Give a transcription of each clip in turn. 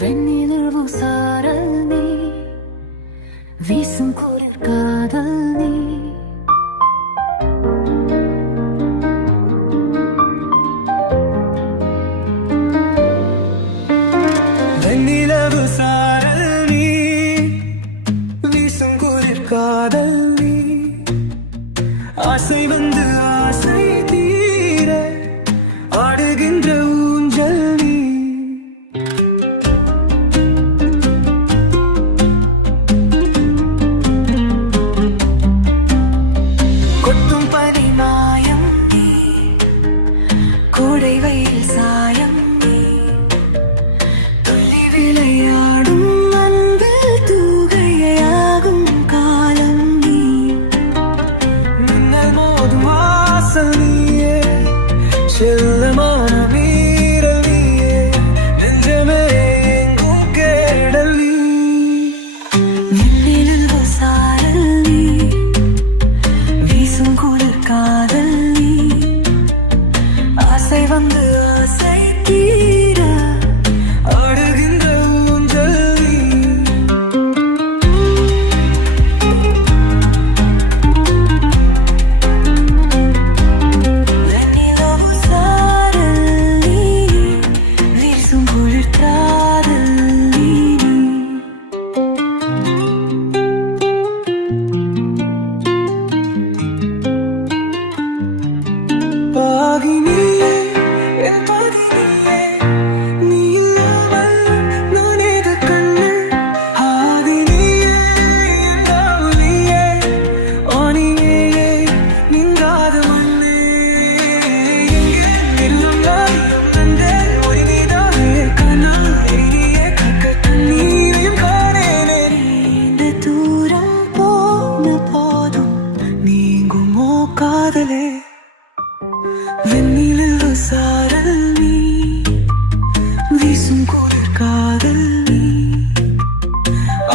வெண்ணிலவு சாரல் நீ வீசும் குளிர் காதல் நீ வெண்ணிலவு சாரல் நீ வீசும் குளிர் காதல் நீ ஆசை வந்து ஆசை தீர ஆடுகின்ற ஊஞ்சல் நீ கொட்டும் பனிமாயம் நீ கோடை வெயில் சாயம் நீ துள்ளி விளையாடும் அன்பில் தூகையாகும் காலம் நீ மின்னல் மோதும் வாசல் நீயே செல்லமான மீறல் நீயே நெஞ்சமே எங்கும் கேடல் நீ வெண்ணிலவு சாரல் நீ வீசும் குளிர் காதல் நீ ஆசை வந்து ஆசை தீர ஆடுகின்ற ஊஞ்சல் நீ வெண்ணிலவு சாரல் நீ வீசும் குளிர் காதல் நீ பாகி நீயே என் பாதி நீயே நீ இல்லாமல் நான் ஏது கண்ணு ஆதி நீயே என் தாவலியே ஆனியே நீங்காத மண்ணே எங்கே நில்லும் நாயும் நந்தே ஒரு நீதானே கண்ணா இனியே கக்க கண்ணீரையும் காணேனே இந்த தூரம் போன போதும் நீங்குமோ காதலே வெண்ணிலவு சாரல் நீ வீசும் குளிர் காதல் நீ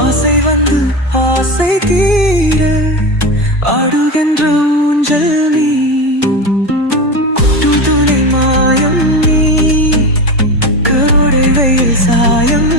ஆசை வந்து ஆசை தீர ஆடுகின்ற ஊஞ்சல் நீ கொட்டும் துணை மாயம் நீ கருடை வெயில் சாயம்